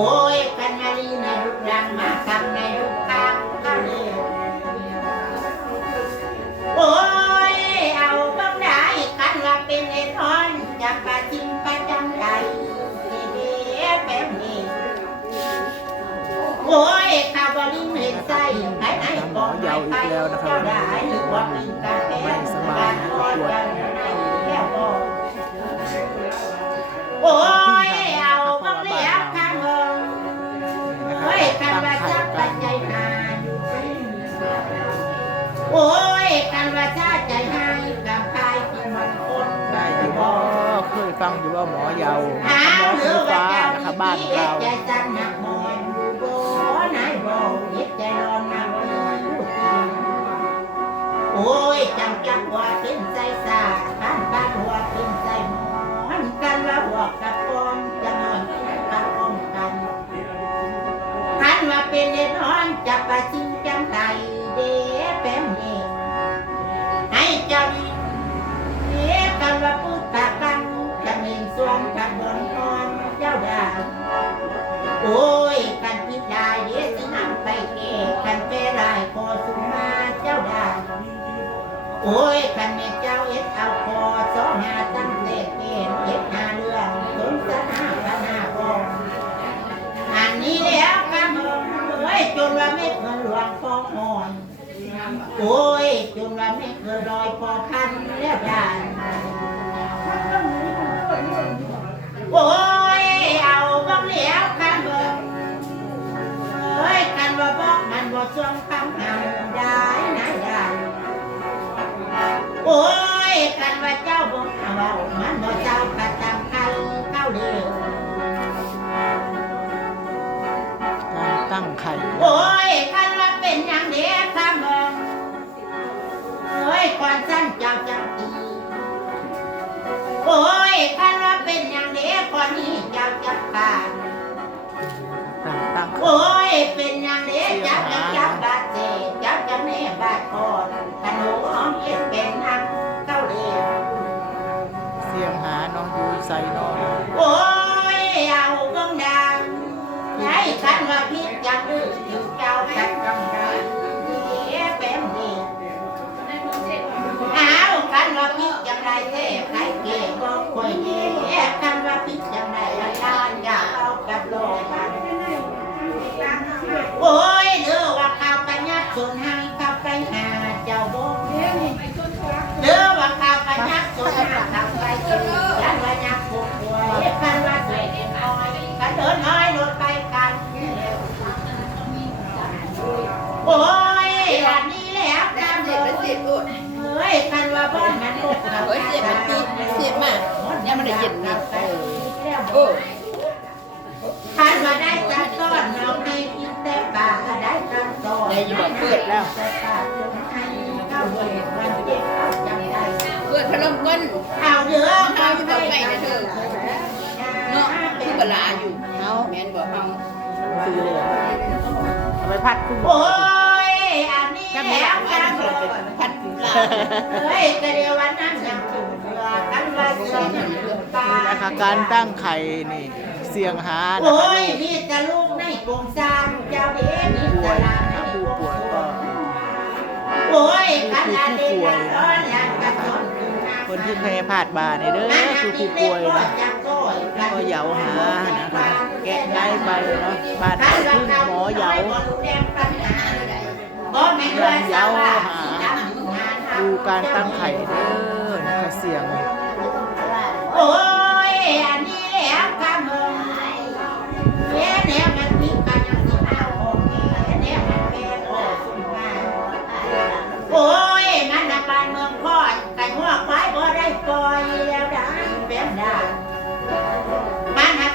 โอ้ยกันมาลีนะรูปร่างมาทำใน ฟังอยู่ว่าหมอเยาว์หาหมอหรืคืออว่าฟ้าเจ้านะคะบ้านที่เราใจจันหนักมอนโบ่ไหนบ่ยิดใจร้อนหนักโอ้ยจังจักว่าตึงใจสาบ้านบ้านหัวตึงใจหมอนกันว่าหัวกับปอนจะนอนกับป้องกันท่านว่าเป็นเด็นร้อนจะประชิงจัง โอ้ย กันพิดได้เด้สินำไปเกกันเปรายพอสุมาเจ้าดาวโอ้ย กันเมเจ้าเอ็ดเอาคอสองหาตั้งเตะเกณเอ็ดหาเรื่องสนสนาพนาบองอันนี้แล้วกันเอ้ยจนว่าไม่เคยหลวงฟองอ่อนโอ้ยจนว่าไม่เคยลอยพอพันแล้วได้โอ้ บอกมันบ่ช่วงคำหำได้นได้โอ้ยกันว่าเจ้าบ่เอามันบ่เจ้าประจำใครเข้าเดียวการตั้งไข่ โอ้ยคันว่าเป็นอย่างเดียวทำมืองโอ้ยก่อนสั้นเจ้าจังตีโอ้ยคันว่าเป็นอย่างเดียวก่อนนี้เจ้าจังตายกา โอ้ยเป็นอย่างเดียวเจ้าจังจับบาดเจ็บจ้าจังแน่บาดคอนขนมหอมเอ็ดเป็นทางเก้าเดียเสียงหาน้องอยู่ใส่น้องโอ้ยเอาเบิ่งดังให้คันว่าพิษจังดื้ออยู่เจ้าจังจังได้เยวเป็นเดียวอ้าวกันว่าพี่จังไรเท่ใครเก๋ก็คอยเย่กันว่าพี่จังาว ไปนะเธอเนาะคือบลาอยู่เอาแม่นบ่เฮาซื้อเลยเอาไปพัดคุณหมอโอ้ยอันนี้จักแม่แล้วอักันนนั้นเป็นพัดลาเฮ้ยแต่เดี๋ยววันนั้นยังถึงเรือกันว่าเสือมันเรือป่านะคะการตั้งไข่นี่เสียงหานะโอ้คะยมีแต่ลูกในกรงซานเจ้าเด้มีแต่หลานในถ้ากผู้รงป่วยก็โอ้ยกันลาเด็กกันร้อนยันกันจนถึงหา คนที่แพ้พลาดบาเนี่ยเด้อคือผู้ป่วยนะก็เหยาหานะคะแกะง่ายไปเนาะบาดพึ่งหมอเหยาดูการตั้งไข่เด้อนะคะเสียง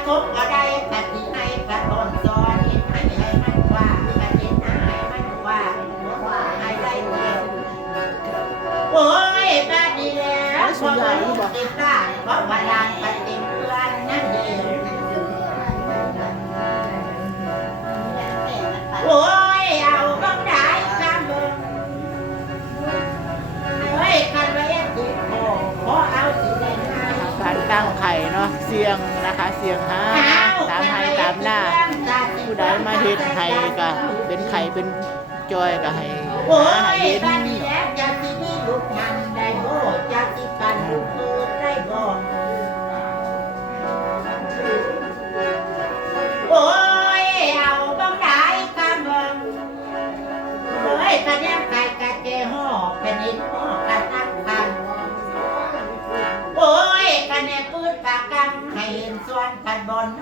มันหักกบก็ได้กะทิให้กระตนซอนเห็นให้ให้มันกว่ากะทิให้มันกว่าว่าให้ได้เงินโอ้ยบ้านนี้แล้วพอมาลูกติดตาเพราะว่าลานป สียงนะคะเสียงหาตามให้ตามหน้า ผู้ใดมาเฮ็ดให้ก็เป็นไข่เป็นจอยก็ให้โอ้หาให้ยเย็น บ้านนี้แล้วจะสิมีลูกมันได้บ่จะสิปันลูกเอ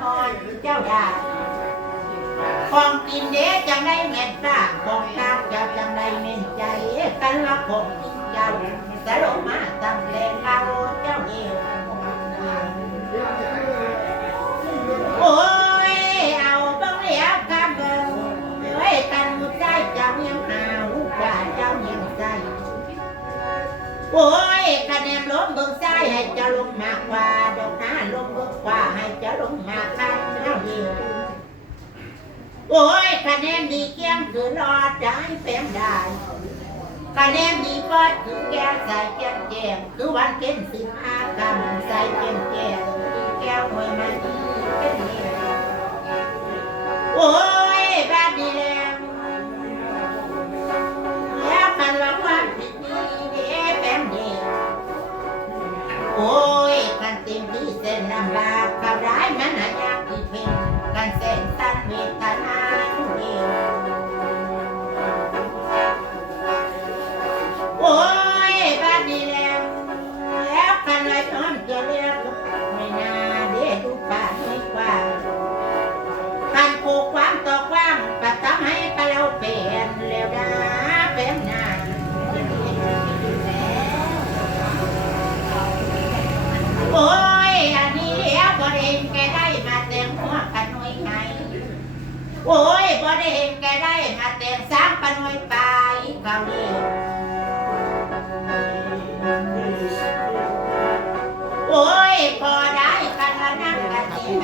อ่อนเจ้าดาของกินเด้จังได้เม็ดตาของตาเจ้าจังได้เม็นใจกันละของกินเจ้าสลบมาตั้งแรงเราเจ้า แนมล้มเบิ่งซ้ายให้เจะลงมากกว่าดอกหน้าลงเบิ่งขวาให้เจะลงมากข้าเท่าเดียวโอ้ยคะแนนดีเกี้ยงคือรอดได้แปมได้คะแนนดีก็คือแก้วใส่แก้มแก้มคือวันเป็นสิบห้ากำใส่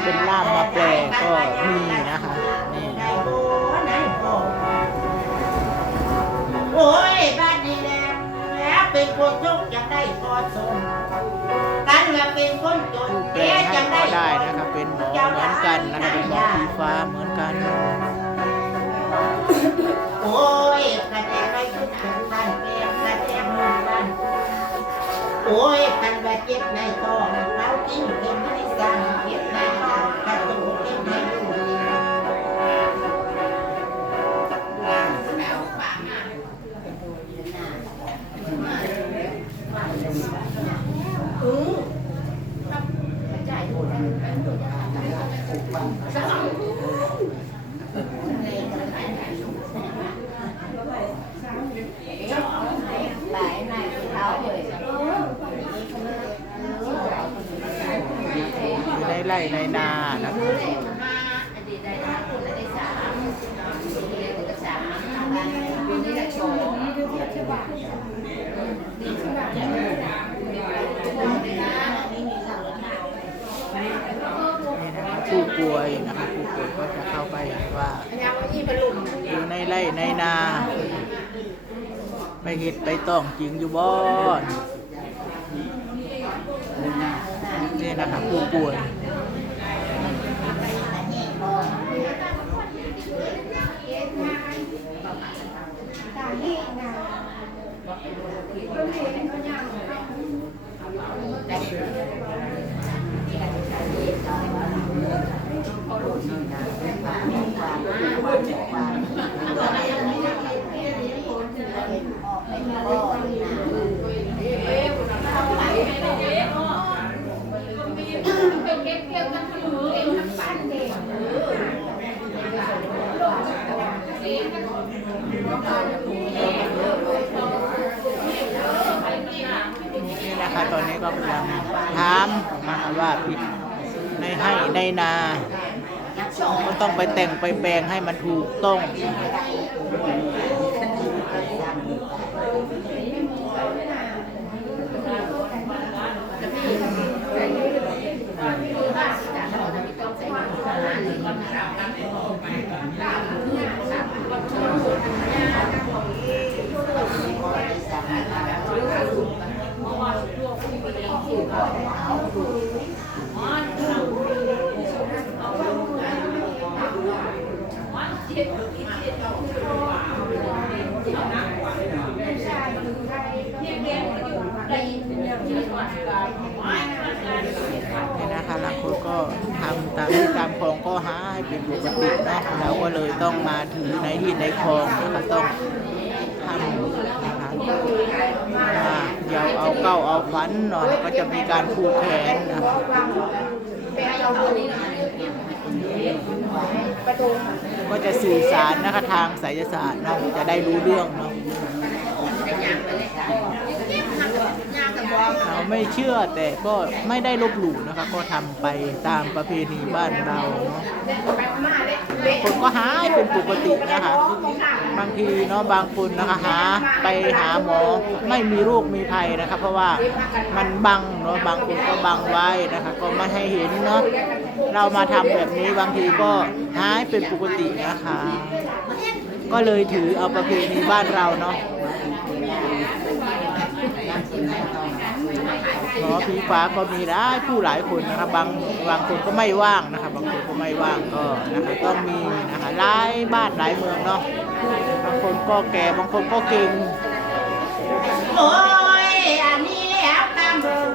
เป็นล่ามมาแปลก็มีนะคะนี่นโบในโอ้ยบ้านนี้แหละแล้วเป็นคนทุกข์ยังได้พอสมกันว่าเป็นคนจนผู้แปลให้ก็ได้นะครับเป็นหมอเหมือนกันนะครับเป็นหมอผีฟ้าเหมือนกัน โอ้ยกระแดงไรทุกข์บ้านเปียกกระแดงมือบ้านโอ้ยกันว่าเจ็บในท้องเรากินกินไม่ได้สั่ง อยู่ในไร่ในนานะครับ นี่นะครับผู้ ป่วยนะครับผู้ป่วยก็จะเข้าไปว่าอยู่ในไร่ในนา ไปเห็ดไปต้องจริงอยู่บ่อนนี่นะครับผู้ป่วยนี่นะคะ ตอนนี้ก็ยังถามมาว่าผิดในให้ในนาก็ต้องไปแต่งไปแปลงให้มันถูกต้อง นี่นะคะหลังคนก็ทำตามที่ตามคลองก็หาให้เป็นปกตินาะเราก็เลยต้องมาถือในที่ในคลองนะคะต้องทำนะคะ อย่าเอาเก้าเอาฟันหน่อยก็จะมีการผูกแขนนะก็จะสื่อสารนะคะทางไสยศาสตร์เนาะจะได้รู้เรื่องเนาะ เราไม่เชื่อแต่ก็ไม่ได้ลบหลู่นะคะก็ทำไปตามประเพณีบ้านเราเนาะคนก็หายเป็นปกตินะคะบางทีเนาะบางคนนะคะหาไปหาหมอไม่มีโรคมีภัยนะคะเพราะว่ามันบังเนาะบางคนก็บังไว้นะคะก็ไม่ให้เห็นเนาะเรามาทำแบบนี้บางทีก็หายเป็นปกตินะคะ ก็เลยถือเอาประเพณีบ้านเราเนาะ อผีฟ้าก็มีหลายผู้หลายคนนะครับบางบางคนก็ไม่ว่างนะครับบางคนก็ไม่ว่างก็นะคะต้องมีนะคะหลายบ้านหลายเมืองเนาะบางคนก็แก่บางคนก็เก่งโอ้ยอันนี้แล้วคำเบิ่ง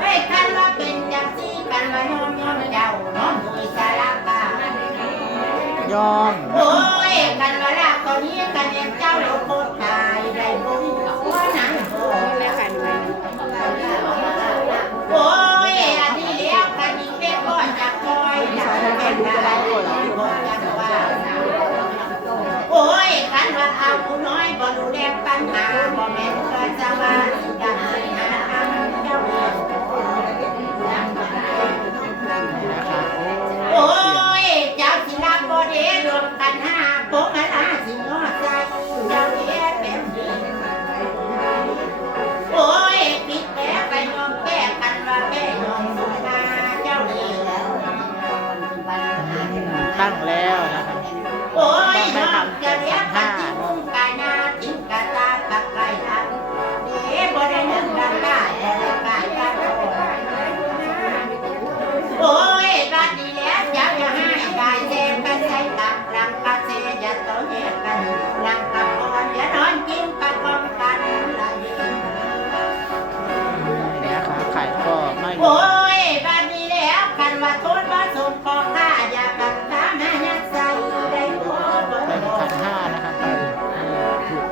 เฮ้ยกันว่าเป็นจังซี่กันว่าน้อมน้อมเจ้าน้อมโดยสารกายอมโอ้ยกันว่าลาตอนนี้กันเองเจ้าโลโคตายได้บ่ โอ้ยกันว่าเอาผู้น้อยบ่ดูแลปัญหาบ่แม่นก็จะว่า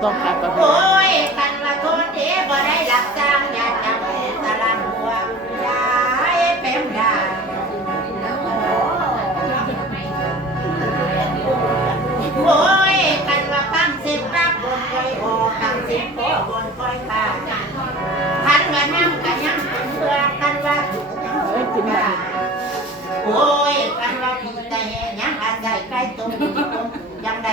ต้องตามประเพโอ้ยกันว่าโทษเดบ่ได้หลับจ้างอย่าจับตะลันหัวย่าให้เป็นด้โอ้ยกันว่าตั้งสิบรักบนคอยโอตั้งสิบโอบนคอยตาคันว่านั่งกันยังเพื่อกันว่าถูกยังโอ้ยกันว่าพี่แต่ยังอาศัยใกล้ตรงยังได้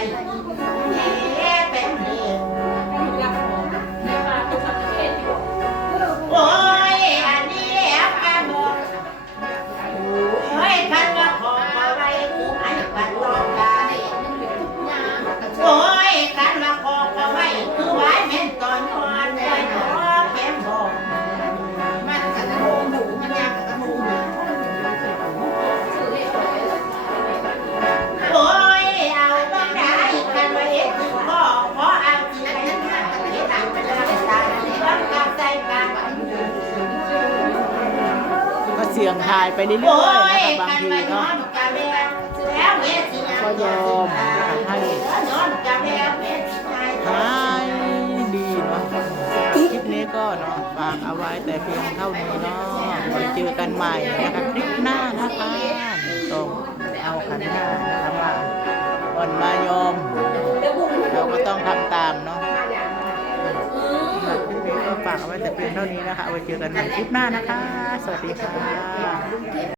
ทายไปเรื่อยๆนะคะบางทีเนาะก็ยอมให้นอนกันแล้วเวทีงานหายดีเนาะคลิปนี้ก็เนาะฝากเอาไว้แต่เพียงเท่านี้เนาะไว้เจอกันใหม่นะคะคลิปหน้านะคะต้องเอาขันห้านะคะมาอ่อนมายอมเราก็ต้องทำตามเนาะ ไว้แต่เพียงเท่านี้นะคะไว้เจอกันใหม่คลิปหน้านะคะ สวัสดีค่ะ